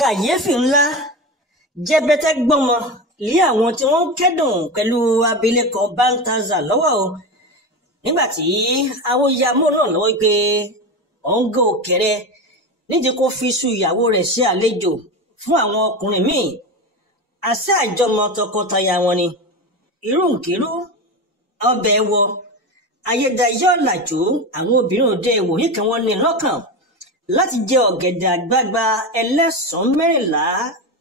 kàyéfì ńlá jẹbẹtẹ gbọmọ lé àwọn tí wọ́n kẹ́dùn pẹ̀lú abilékọ Bantaza lọ́wọ́ o nígbà tí awóyamọ náà lọ́wọ́ pé òǹgò òkèrè nídìí kó fi sú ìyàwó rẹ̀ sí àlejò fún àwọn ọkùnrin míì àṣẹ àjọmọ tọkọtaya wọn ni irúnkírú ọbẹ̀ wọ ayédáyé ọ̀làjú àwọn obìnrin òde ìwòyí kan wọ́n ní lọ́kàn láti jẹ ọ̀gẹ̀dẹ̀ àgbagbà ẹlẹ́sàn-án mẹ́rìnlá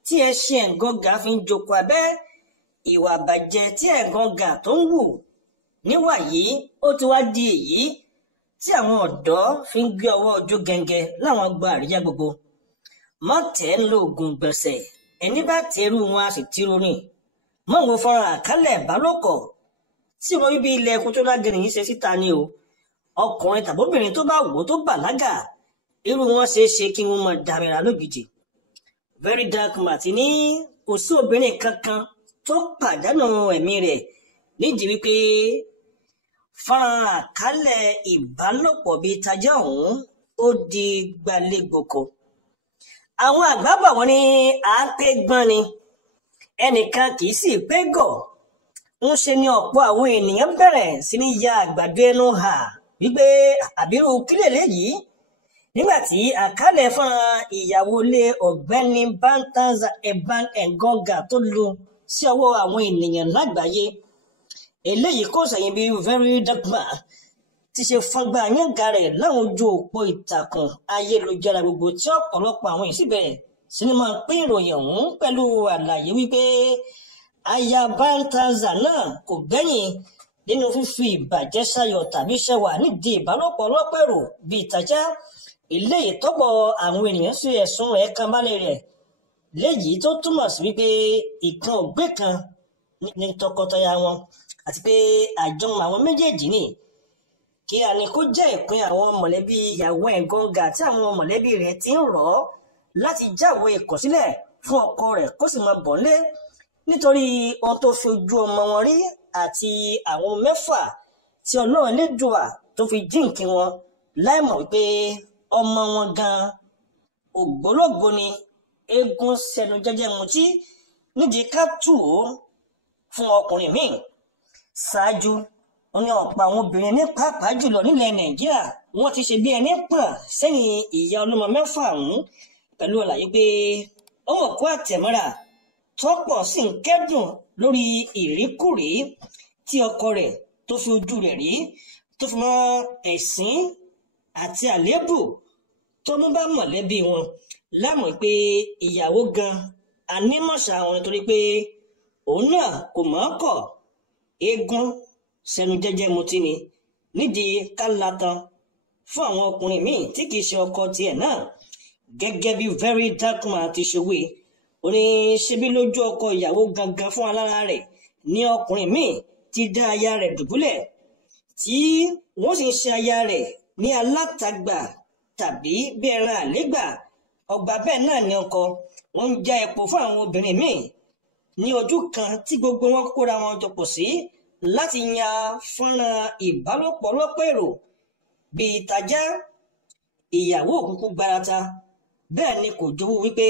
tí ẹṣin ẹ̀gàngà fi ń joko abẹ́ ìwà àbàjẹ́ tí ẹ̀gàngà tó ń wù níwà yìí ó ti wá di èyí tí àwọn ọ̀dọ́ fi ń gbé ọwọ́ ojú gẹ́ngẹ́ láwọn gba àríyá gbogbo mọ́tẹ́ ń lo oògùn gbẹ̀sẹ̀ ẹni bá tẹrù wọn a sì tìrò ní mọ́wọ́ fọ́nrán àkálẹ̀ ìbálòpọ̀ tí wọ́n bíbí ilẹ̀ ẹkùn tó lágẹ̀rẹ̀ yìí ṣe síta ni o ọkùnrin tàbóbìnrin tó bá wò ó tó bàlágà irú wọn ṣe é ṣe kí wọ́n máa dàmìrà lójijì Very Dark Martin ní kò sí obìnrin kankan tó pàdánù ẹ̀mí rẹ̀ nídìí wípé fọ́nrán àkálẹ̀ ìbálòpọ̀ bíi tajá ọ̀hún ó di gbalẹ́gbòkò àwọn àgbà bọ̀ wọ́n ní àápẹ́ gbọ́n ni ẹnìkan kì í sì pé gọ̀ ń ṣe ní ọ̀pọ̀ àwọn ènìyàn bẹ̀rẹ̀ sí ní ya àgbàdo ẹnu hà wípé àbírú kílẹ̀ léyìí nígbàtí àkálẹ̀ fọ́nrán ìyàwó ilé ọ̀gbẹ́ni Bantaza Engonga tó lu sí ọwọ́ àwọn ènìyàn lágbàáyé eléyìí kò sẹ́yìn bí Very Dark Man ti ṣe fọgbà yànga rẹ̀ láwọn ojú òpó ìtàkùn ayélujára gbogbo tí ọ̀pọ̀lọpọ̀ àwọn èèyàn sì bẹ̀rẹ̀ sí ní máa pín ìròyìn ọ̀hún pẹ̀lú àlàyé wípé aya Bantaza náà kò gbẹ́yìn nínú fífi ìbàjẹ́ sayọ̀ tàbí ṣẹwà nídìí ìbálòpọ̀ ọlọ́pẹ̀rò bíi ìtajà eléyìí tọ́pọ̀ àwọn ènìyàn sí ẹ̀sùn rẹ̀ kan balẹ̀ rẹ̀ léyìí tó túmọ̀ sí wípé ìkan ògbé kan ní tọkọtaya wọn àti pé àjọmọ̀ àwọn méjèèjì ni kí àní kó jẹ́ ìpín àwọn mọ̀lẹ́bí ìyàwó Engonga tí àwọn mọ̀lẹ́bí rẹ̀ ti ń rọ̀ ọ́ láti jáwọ́ ìkọ̀sílẹ̀ fún ọkọ rẹ̀ kó sì máa bọ̀ nílé nítorí ohun tó fi ojú ọmọ wọn rí àti àwọn mẹ́fà tí Ọlọ́run Elédùà tó fi jíǹkí wọn láìmọ̀ wípé ọmọ wọn gan ògbólógbò ni eégún sẹnu jẹ́jẹ́ mutí nídìí ká tù ó fún ọkùnrin míì ṣáájú wọn ní ọ̀pọ̀ àwọn obìnrin ní pàápàá jùlọ nílẹ̀ Nàìjíríà wọ́n ti ṣe bí ẹni pọ̀n sẹ́yìn ìyá ọlọ́mọ mẹ́fà ọ̀hún pẹ̀lú àlàyé pé ó mọ̀ kó àtẹ̀mọ́ra tọ́pọ̀ sì ń kẹ́dùn lórí ìríkùrí tí ọkọ rẹ̀ tó fi ojú rẹ̀ rí tó fi mọ́ ẹ̀sín àti àléébù tó mú bá mọ̀lẹ́bí wọn lámọ̀ pé ìyàwó gan anímọ̀ṣà wọn nítorí pé òun náà kò mọ̀ ọ́ kọ̀ eégún sẹnu jẹ́jẹ́ mutí ni nídìí kálatan fún àwọn ọkùnrin míì tí kìí ṣe ọkọ tiẹ̀ náà gẹ́gẹ́ bí Very Dark Man ti ṣòwe ó ní ṣebí lójú ọkọ ìyàwó gangan fún alára rẹ̀ ní ọkùnrin míì ti dá aya rẹ̀ dùbúlẹ̀ tí wọ́n sì ń ṣe aya rẹ̀ ní alátagbà tàbí bí ẹran àlégbà ọgbà bẹ́ẹ̀ náà ní ọkọ wọn ń já epo fún àwọn obìnrin míì ní ojú kan tí gbogbo wọn kóra wọn jọpọ̀ sí láti yan fọ́nrán ìbálòpọ̀ lọ́pọ̀ èrò bíi ìtajà ìyàwó òkùnkùn gbarata bẹ́ẹ̀ ni kò jowú wípé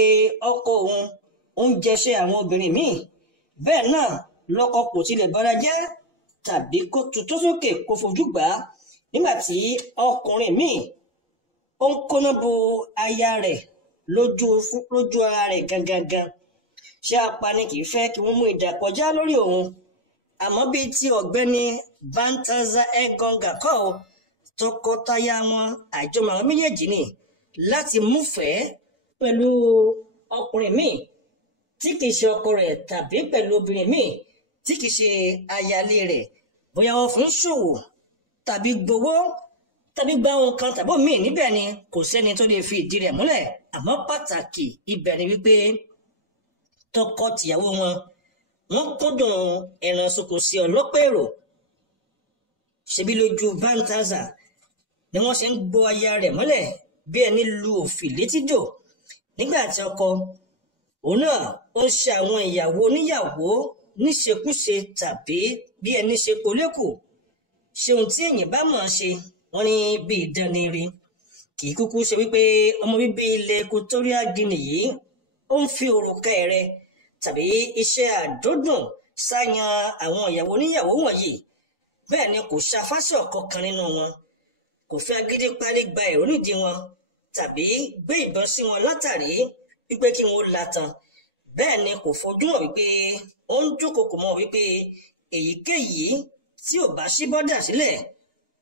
ọkọ òun ń jẹṣẹ́ àwọn obìnrin míì bẹ́ẹ̀ náà lọ́kọ kò tilẹ̀ bára jẹ́ tàbí kó tutọ́ sókè kó fojú gbà á nígbà tí ọkùnrin míì ó ń kóná bo aya rẹ̀ lójú ara rẹ̀ gangan ṣé apani kì í fẹ́ kí wọ́n mú idà kọjá lórí òun àmọ́ bíi ti ọ̀gbẹ́ni Bantaza Engonga kọ́ ọ tọkọtaya wọn àjọmọ̀ àwọn méjèèjì ni láti múfẹ̀ẹ́ pẹ̀lú ọkùnrin míì tí kìí ṣe ọkọ rẹ̀ tàbí pẹ̀lú obìnrin míì tí kìí ṣe ayálé rẹ̀ bóyá wọ́n fún ṣòwò tàbí gbowó tàbí gba ohun kan tàbí míì níbẹ̀ ni kò sẹ́ni tó lè fi ìdí rẹ̀ múlẹ̀ àmọ́ pàtàkì ibẹ̀ ni wípé tọkọ-tìyàwó wọn kúndùn ẹran soko sí ọlọ́pẹ́ èrò ṣebí lójú Bantaza ni wọ́n ṣe ń gbọ́ aya rẹ̀ mọ́lẹ̀ bí ẹni lu òfì létíjò nígbà tí ọkọ òun náà ó ń ṣe àwọn ìyàwó oníyàwó níṣekúṣe tàbí bí ẹni ṣe polékù ṣe ohun tí èèyàn bá mọ̀ ọ́n ṣe wọ́n ní bí ìdánire kì í kúkú ṣe wípé ọmọ bíbí ilẹ̀ Equatorial Guinea yìí ó ń fi òrùka ẹ̀rẹ̀ tàbí iṣẹ́ àdódùn sáyan àwọn ìyàwó oníyàwó wọ̀nyí. Bẹ́ẹ̀ ni kò ṣàfàṣẹ ọ̀kọ̀ọ̀kan nínú wọn, kò fi agídí parí gba ẹ̀rọ nídìí wọn tàbí gbé ìbọn sí wọn látàrí wípé kí wọn ó latan. Bẹ́ẹ̀ ni kò fojú hàn wípé ó ń dúnkokò mọ́ wípé èyíkéyìí tí ò bá ṣí bọ́dà sílẹ̀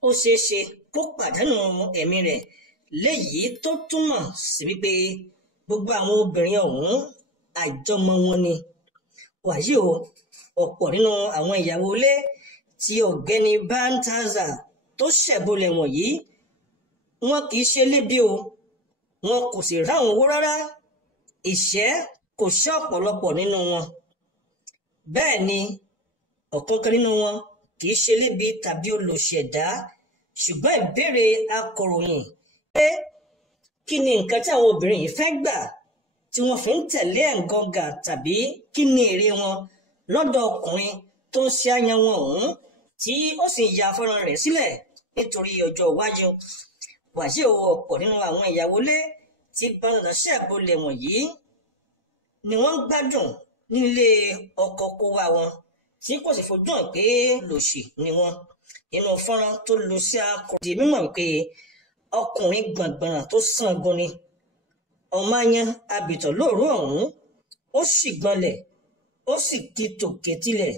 ó ṣeé ṣe kó pàdánù ẹ̀mí rẹ̀, léyìí tó túmọ̀ sí wípé gbogbo àwọn obìnrin ọ̀hún àjọmọ wọn ni. Wàyí o, ọ̀pọ̀ nínú àwọn ìyàwó ilé tí ọ̀gbẹ́ni Baltazar tó ṣẹ̀bọlẹ̀ wọ̀nyí wọn kì í ṣe lébi o, wọn kò sì ráhùn owó rárá. Ìṣẹ́ kò ṣẹ́ ọ̀pọ̀lọpọ̀ nínú wọn. Bẹ́ẹ̀ ni ọ̀kọ̀ọ̀kan nínú wọn kì í ṣe lébi tàbí olùṣẹ̀dá, ṣùgbọ́n ìbéèrè akọ̀ròyìn pé kí ni nǹkan tí àwọn obìnrin yìí fẹ́ gbà tí wọ́n fi ń tẹ̀lé ẹ̀ǹgọ́gà, tàbí kí ni èrè wọn lọ́dọ̀ ọkùnrin tó ń ṣe àyàn wọn ọ̀hún tí ó sì ya fọ́nrán rẹ̀ sílẹ̀ nítorí ọjọ́ iwájú. Wàyí o, ọ̀pọ̀ nínú àwọn ìyàwó ilé tí Baltazar ṣẹ̀bọlẹ̀ wọ̀nyí ni wọ́n ń gbádùn nílé ọkọ kó wá wọn tí kò sì fojú hàn pé lòṣì ni wọ́n. Nínú fọ́nrán tó lu sí akọ̀dì mímọ̀ wípé ọkùnrin gbọ̀ngbọ̀n tó sàn gan ni ọmọ ayan abìtọ̀ lóòrú ọ̀hún, ó sì gbọ́nlẹ̀, ó sì ti tòkè tilẹ̀,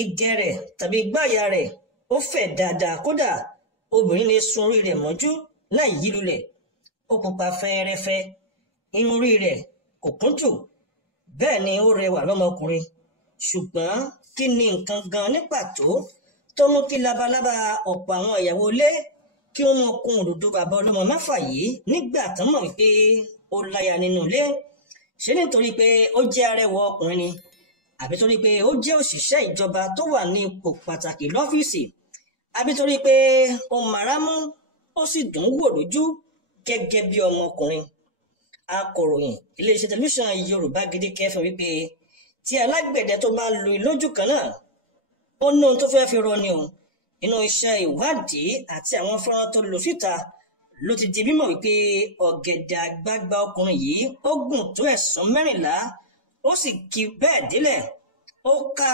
igẹ rẹ̀ tàbí gbáyà rẹ̀ ó fẹ̀ dáadáa, kódà obìnrin lè sun orí rẹ̀ mọ́jú láì yí lulẹ̀. Ó pupa fẹ́ẹ́rẹ́fẹ́, irun orí rẹ̀ kò kún jù, bẹ́ẹ̀ ni ó rẹwà lọ́mọkùnrin. Ṣùgbọ́n kí ni nǹkan gan ní pàtó tó mú kí labalábá ọ̀pọ̀ àwọn ìyàwó ilé kí wọ́n mọ kun òdòdó bàbá ọlọ́mọ mẹ́fà yìí nígbà tán mọ̀ wípé ó láya nínú ilé? Ṣé nítorí pé ó jẹ́ arẹwà ọkùnrin ni, àbí torí pé ó jẹ́ òṣìṣẹ́ ìjọba tó wà ní ipò pàtàkì lọ́fíìsì, àbí torí pé ó máramú ó sì dùn wò lójú gẹ́gẹ́ bí ọmọkùnrin? Akọ̀ròyìn iléeṣẹ́ tẹlifíṣàn Yorùbá Gidi kẹfìn wípé tí alágbẹ̀dẹ tó bá lu lójú kan náà ó ní ohun tó fẹ́ fi rọ ni o. Nínú iṣẹ́ ìwádìí àti àwọn fọ́nrán tó lò síta ló ti di mímọ̀ wípé ọ̀gẹ̀dẹ̀ àgbagbà ọkùnrin yìí ó gùn tó ẹ̀sán 14, ó sì kì bẹ́ẹ̀ délẹ̀, ó ká,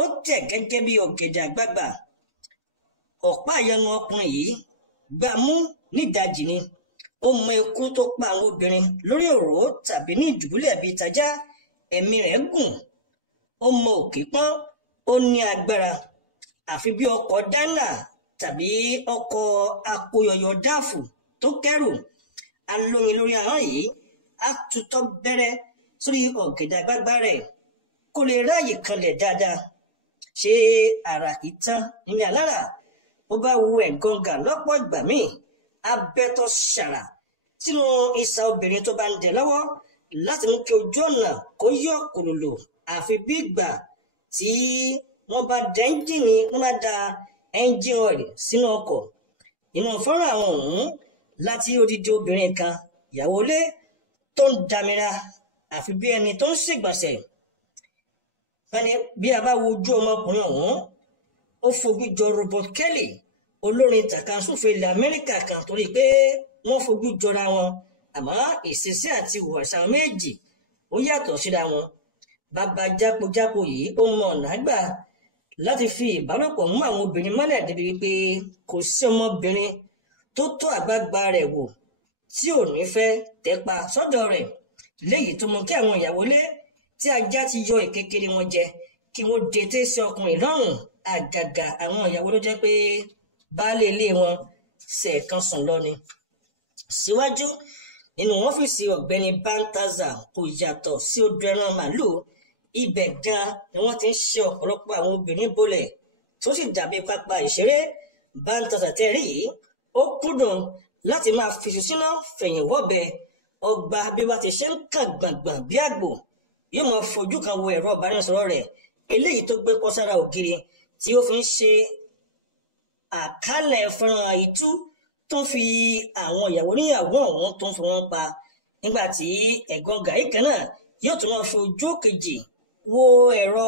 ó tẹ̀ gẹ́gẹ́ bí ọ̀gẹ̀dẹ̀ àgbagbà. Ọ̀pá ìyọnu ọkùnrin yìí gbà mú nídajì ni. Ó mọ ikú tó pa àwọn obìnrin lórí òró tàbí ní ìdùbúlẹ̀ bíi tajá. Ẹ̀mí rẹ̀ gùn, ó mọ òkè pọ́n, ó ní agbára, àfi bí ọkọ̀ dáná tàbí ọkọ̀ akóyọyọ dáàfù tó kẹ́rù. Alóyin lórí ahọ́n yìí á tutọ́ bẹ́rẹ́ sórí ọ̀gẹ̀dẹ̀ àgbagbà rẹ̀ kó lè ráàyè kanlẹ̀ dáadáa. Ṣé ara kì í tán nílé alára? Bó bá wu ẹ̀gọ́ngà lọ́pọ̀ ìgbà míì abẹ́tọ̀ ṣàrà sínú ìsà obìnrin tó bá ń dẹ̀ lọ́wọ́ láti mú kí ojú ọ̀nà kó yọ kòlòlò, àfi bí ìgbà tí wọ́n bá da ẹ́ńjìnì, wọ́n bá da ẹ́ńjìn ọ̀rì sínú ọkọ̀. Nínú fọ́nrán àwọn ọ̀hún láti odidi obìnrin kan, ìyàwó ilé tó ń damira àfi bí ẹni tó ń ṣègbọ̀nsẹ̀. Bí a bá wo ojú ọmọkùnrin ọ̀hún, ó fojú jọ Robert Kelly, olórin tàkasúfèé ilẹ̀ Amẹ́ríkà kan, torí pé wọ́n fojú jọra wọn, àmọ́ ìṣesí àti ìhùwàsí àwọn méjì ó yàtọ̀ síra wọn. Bàbá jápojápo yìí ó mọ ọ̀nà àgbà láti fi ìbálòpọ̀ mú àwọn obìnrin mọ́lẹ̀ débi wípé kò sí ọmọbìnrin tó tó àgbàgbà rẹ̀ wò tí ò ní fẹ́ tẹpa sọ́dọ̀ rẹ̀, léyìí tó mú kí àwọn ìyàwó ilé tí ajá ti yọ ìkékeré wọn jẹ kí wọ́n dètè sí ọkùnrin lọ́rùn. Àgàgà àwọn ìyàwó ló jẹ́ pé baálé ilé wọn ṣẹ̀ẹ̀kan sùn lọ ni. Síwájú nínú ọ́fíìsì ọ̀gbẹ́ni Baltazar kò yàtọ̀ sí odò ẹran màlúù. Ibẹ̀ gan ni wọ́n ti ń ṣe ọ̀pọ̀lọpọ̀ àwọn obìnrin bolẹ̀ tó sì dàbí pápá ìṣeré. Baltazar tẹ́rí yìí ó kúndùn láti máa fiṣu síná fẹ̀yìn wọ́bẹ. Ọgbà bí wọ́n ti ṣe ń kàn gbàngbàn bí àgbò yóò máa fojú kan wo ẹ̀rọ ìbánisọ̀rọ̀ rẹ̀ eléyìí tó gbé kọ́ sára ògiri tí ó fi ń ṣe àkálẹ̀ fọ́nrán itú tó ń fi àwọn ìyàwó níyàwó ọ̀hún tó ń fi wọ́n pa. Nígbà tí ẹ̀gbọ́n gàí kan náà yóò tún máa fi ojú kejì wo ẹ̀rọ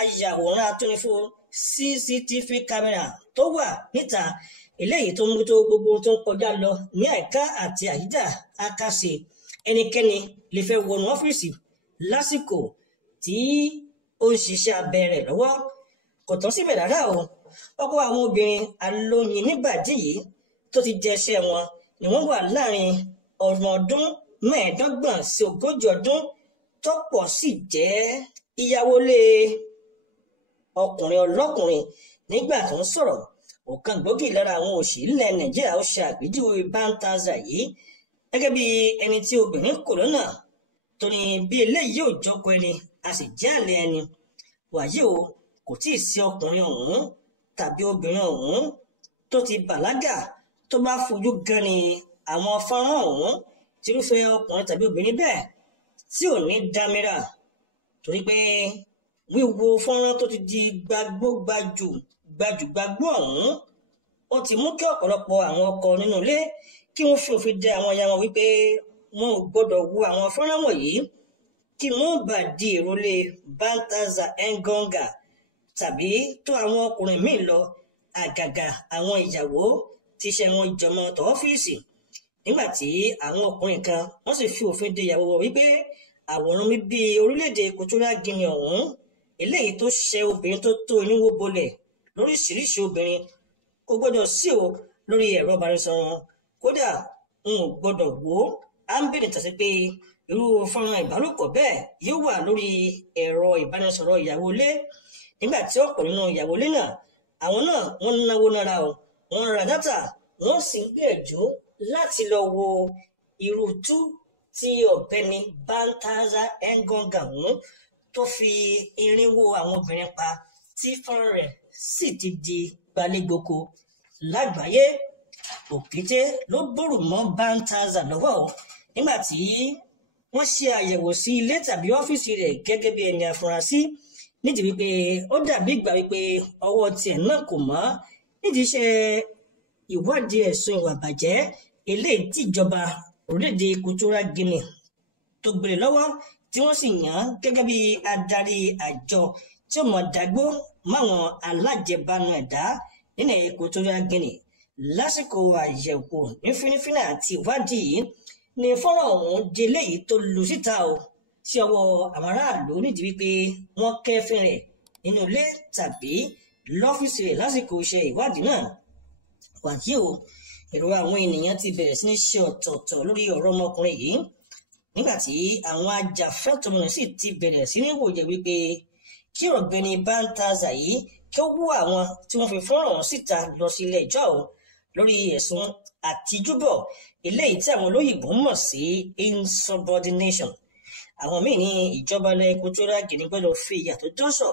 ayàwòrán atúnifó CCTV kámẹ́rà tó wà níta eléyìí tó ń mójútó gbogbo tó ń kọjá lọ ní àyíká àti àyídà àkàṣe ẹnikẹ́ni lè fẹ́ wọnú ọ́fíìsì lásìkò tí ó ń ṣiṣẹ́ abẹ rẹ̀ lọ́wọ́. Kò tán síbẹ̀ rárá o, ọ̀pọ̀ àwọn obìnrin alóyin níbàdí yìí tó ti jẹ iṣẹ́ wọn ni wọ́n wà láàrin ọmọ ọdún 25 sí 40 ọdún, tọ́pọ̀ sì jẹ́ ìyàwó lé ọkùnrin ọlọ́kùnrin. Nígbà tó ń sọ̀rọ̀, ọ̀kan gbòógì lára àwọn òṣèlú ilẹ̀ Nàìjíríà ó ṣe àpèjúwe Balntazar yìí gẹ́gẹ́ bí ẹni tí obìnrin kò lọ́nà, tó ní bí eléyìí yóò jọkọ ẹni a sì jẹ́ àlè ẹni. Wàyí o, kò tí ì sí ọkùnrin ọ̀hún tàbí obìnrin ọ̀hún tó ti bàlágà tó bá fojú gan ni àwọn fọ́nrán ọ̀hún tírúfẹ́ ọkùnrin tàbí obìnrin bẹ́ẹ̀ tí ò ní dámírà, torí pé wíwo fọ́nrán tó ti di gbajúgbagbó ọ̀hún ó ti mú kí ọ̀pọ̀lọpọ̀ àwọn ọkọ nínú ilé kí wọ́n fi òfin dè àwọn aya wọn wípé wọn ò gbọ́dọ̀ wo àwọn fọ́nrán wọ̀nyí kí wọ́n bá di èrò lé Balntazar Engonga tàbí tó àwọn ọkùnrin míì lọ, àgàgà àwọn ìyàwó tí iṣẹ́ wọn jọmọ tọ́fíìsì. Nígbà tí àwọn ọkùnrin kan wọ́n sì fi òfin dè ìyàwó wọn wípé àwòrán bíbí orílẹ̀-èdè Equatorial Guinea ọ̀hún eléyìí tó ṣe obìnrin tó tó oníwó bolẹ̀ lóríṣiríṣi obìnrin kò gbọ́dọ̀ sí o lórí ẹ̀rọ ìbánisọ̀rọ̀ wọn, kódà n ò gbọ́dọ̀ wò ó. À ń bèrè tàbí pé irú fọ́nrán ìbálòpọ̀ bẹ́ẹ̀ yóò wà lórí ẹ̀rọ ìbánisọ̀rọ̀ ìyàwó ilé. Nígbà tí ọ̀pọ̀ nínú ìyàwó ilé náà, àwọn náà wọ́n náwó nára o, wọ́n ra dátà, wọ́n sì ń gbìyànjú láti lọ wo irú tú tí ọ̀gbẹ́ni Balntazar Engonga ọ̀hún tó fi irinwó àwọn obìnrin pa, tí fọ́nrán rẹ̀ sì ti di gbalẹ́gboko lágbàáyé. Òkété ló bòrò mọ́ Balntazar lọ́wọ́ o nígbà tí wọ́n ṣe àyẹ̀wò sí ilé tàbí ọ́fíìsì rẹ̀ gẹ́gẹ́ bí ẹni afurasí, nídìí wípé ó dàbí ìgbà wípé ọwọ́ tiẹ̀ náà kò mọ́ nídìí iṣẹ́ ìwádìí ẹ̀sùn ìwà bàjẹ́ eléyìí tí ìjọba orílẹ̀-èdè Equatorial Guinea tó gbélé lọ́wọ́, tí wọ́n sì yàn án gẹ́gẹ́ bí adarí àjọ tí ó mọ̀ dágbó máwọn alájẹbánu ẹ̀dá nílẹ̀ Equatorial Guinea. Lásìkò àyẹ̀wò ní fínífíní àti ìwádìí yìí ni fọ́nrán ọ̀hún di eléyìí tó lu síta o sí ọwọ́ àwọn aráàlú, nídìí wípé wọ́n kẹ́fín rẹ̀ nínú ilé tàbí lọ́fíìsì rẹ̀ lásìkò iṣẹ́ ìwádìí náà. Wàyí o, èrò àwọn ènìyàn ti bẹ̀rẹ̀ sí ní ṣe ọ̀tọ̀ọ̀tọ̀ lórí ọ̀rọ̀ ọmọkùnrin yìí, nígbà tí àwọn ajàfẹ́tọ̀ọ́ sì ti bẹ̀rẹ̀ sí ní wòye wípé kí ọ̀gbẹ́ni Balntazar yìí kí ó wú àwọn tí wọ́n fi fọ́nrán ọ̀hún síta lọ sí ilé ẹjọ́ o lórí ẹ̀sùn àtijúbọ̀ eléyìí tí àwọn olóyìnbó mọ̀ sí insubordination. Àwọn míì ní ìjọba ilẹ̀ Equatorial Guinea gbọ́dọ̀ fi ìyàtọ̀ jọ́sọ̀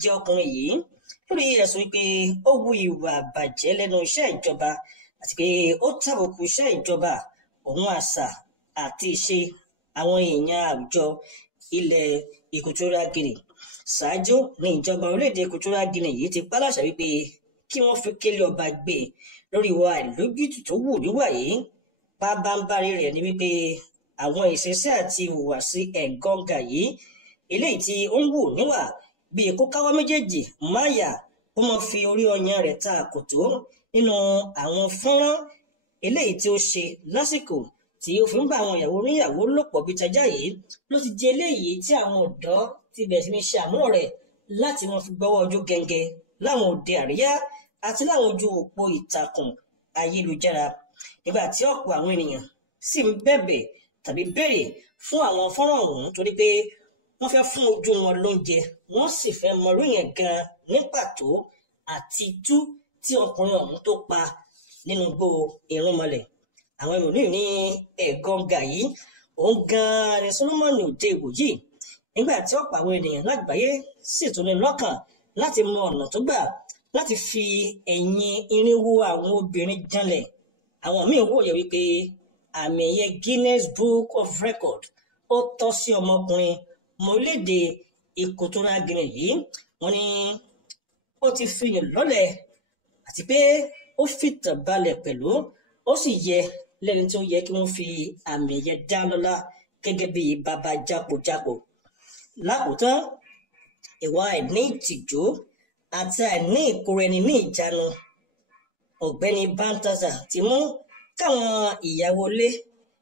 jẹ ọkùnrin yìí lórí ẹ̀sùn wípé ó wu ìwà àbàjẹ́ lẹ́nu iṣẹ́ ìjọba àti pé ó tàbùkù iṣẹ́ ìjọba, òun àṣà àti ìṣe àwọn èèyàn àwùjọ ilẹ̀ Equatorial Guinea. Ṣáájú ní ìjọba orílẹ̀-èdè Equatorial Guinea yìí ti pàláṣẹ wípé kí wọ́n fi kélé ọba gbé lórí ìwà àìlójútì tó wù níwà yìí. Pábánbárí rẹ̀ ni wípé àwọn ìṣesẹ́ àti ìhùwàsí Engonga yìí eléyìí tí ó ń wù níwà bíi kó káwọ́ méjèèjì máyà ó mọ fi orí ọyàn rẹ̀ ta àkòtó nínú àwọn fọ́nrán eléyìí tí ó ṣe lásìkò tí ó fi ń bá àwọn ìyàwó oníyàwó lòpọ̀ bíi tajá yìí ló ti di eléyìí tí àwọn ọ̀dọ́ ti bẹ̀rẹ̀ sí ní ṣe àmúlò rẹ̀ láti wọn fi gbọ́wọ́ ojú gẹ́ngẹ́ láwọn òde àríyá àti láwọn ojú òpó ìtàkùn ayélujára, nígbà tí ọ̀pọ̀ àwọn ènìyàn sì ń bẹ̀bẹ̀ tàbí béèrè fún àwọn fọ́nrán ọ̀hún torí pé wọ́n fẹ́ fún ojú wọn lóúnjẹ, wọ́n sì fẹ́ mọrú yẹn gan ní pàtó àti tú tí ọkùnrin ọ̀hún tó pa nínú igbó Irúnmọlẹ̀. Àwọn ìròyìn ní Engonga yìí òun gan-an ni Solomon òde ìwòyí, nígbà tí ọ̀pọ̀ àwọn ènìyàn lágbàáyé sì tún ní lọ́kàn láti mọ ọ̀nà tó gbà láti fi ẹ̀yìn irinwó àwọn obìnrin janlẹ̀. Àwọn míì wòye wípé àmì ẹ̀yẹ Guinness Book of Record ó tọ́ sí ọmọkùnrin mọ́lẹ́dẹ Equatorial Guinea yìí. Wọ́n ní ó ti fìyàn lọ́lẹ̀ àti pé ó fìtàn balẹ̀ pẹ̀lú, ó sì yẹ lẹ́ni tó yẹ kí wọ́n fi àmì ẹ̀yẹ dá lọ́lá gẹ́gẹ́ bí bàbá jápojápo. Lákòótán, ìwà àìní ìtìjú àti àìní ìkóra ẹni ní ìjánu ọ̀gbẹ́ni Baltasar ti mú káwọn ìyàwó ilé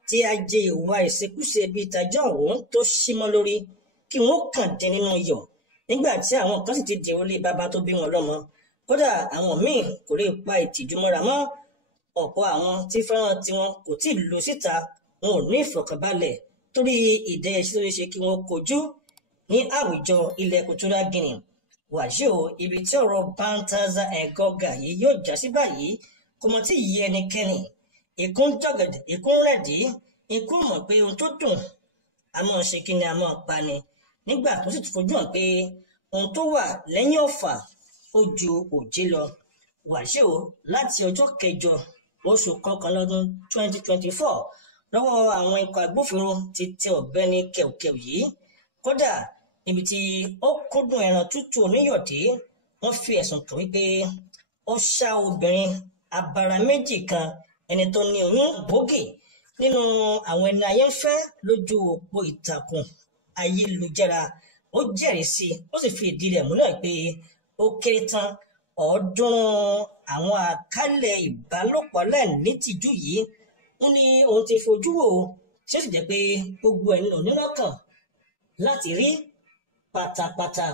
tí a jẹ ìwà ìṣekúṣe bíi tajọ́ ọ̀hún tó símọ́ lórí kí wọ́n kàn dín nínú iyọ̀ nígbà tí àwọn kan sì ti dèrò lé bàbá tó bí wọn lọ́mọ. Kódà àwọn míì kò lè pa ìtìjú mọ́ra mọ́. Ọ̀pọ̀ àwọn tí fẹ́ràn tiwọn kò tí ì lọ síta, wọn ò ní ìfọ̀kànbalẹ̀ torí ìdẹ́yẹsí tó ṣe kí wọ́n kojú ní àwùjọ ilẹ̀ Equatorial Guinea. Wàyí o, ibi tí ọ̀rọ̀ Baltasar Engonga yìí yóò já sí báyìí kò mọ̀ tí yí ẹnikẹ́ni. Ikú ń jọ̀gẹ̀dẹ̀, ikú ń rẹ̀dí, ikú mọ̀ pé ohun tó dùn a máa ṣe kí ni a máa pa ni, nígbà tó sì ti fojú hàn pé ohun tó wà lẹ́yìn ọ̀fà ó ju òjé lọ. Wàyí o, láti ọjọ́ 8 oṣù kọkànlá ọdún 2024 lọ́wọ́ àwọn ikọ̀ agbófinró ti tẹ ọ̀gbẹ́ni kẹ̀kẹ́ yìí. Kódà níbi tí ó kúndùn ẹran tútù oníyọ̀dé, wọ́n fi ẹ̀sùn kàn wípé ó ṣá obìnrin abara méjì kan, ẹni tó ní oyún bógì, nínú àwọn ẹni ayé ń fẹ́ lójú òpó ìtàkùn ayélujára. Ó jẹ́rìí sí i, ó sì fi ìdí rẹ̀ múlẹ̀ pé ó kéré tán 300 àwọn àkálẹ̀ ìbálòpọ̀ láìnítìjú yìí ń ní òun ti fojú wò ó, tí ó sì jẹ́ pé gbogbo ẹ̀ nínú nínú ọkàn láti rí pátápátá.